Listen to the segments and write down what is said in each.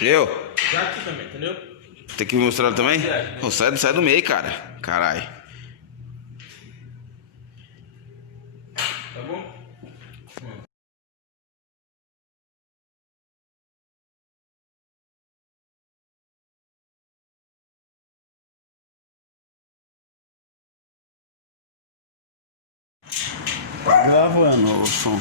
Eu? Já aqui também, entendeu? Tem que me mostrar também? Pô, sai do meio, cara. Caralho. Tá bom? Gravando o som.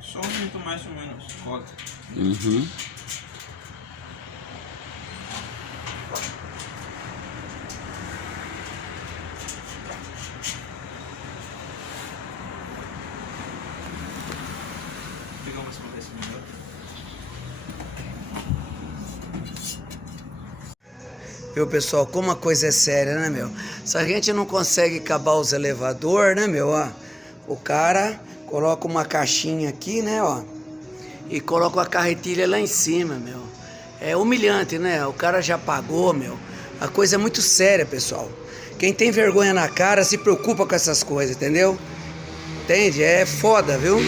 Só muito mais ou menos. Roda. Uhum. Pegar umas conversas melhor. Viu, pessoal, como a coisa é séria, né, meu? Se a gente não consegue acabar os elevadores, né, meu, ó, o cara coloca uma caixinha aqui, né, ó, e coloca uma carretilha lá em cima, meu. É humilhante, né? O cara já pagou, meu. A coisa é muito séria, pessoal. Quem tem vergonha na cara se preocupa com essas coisas, entendeu? Entende? É foda, viu?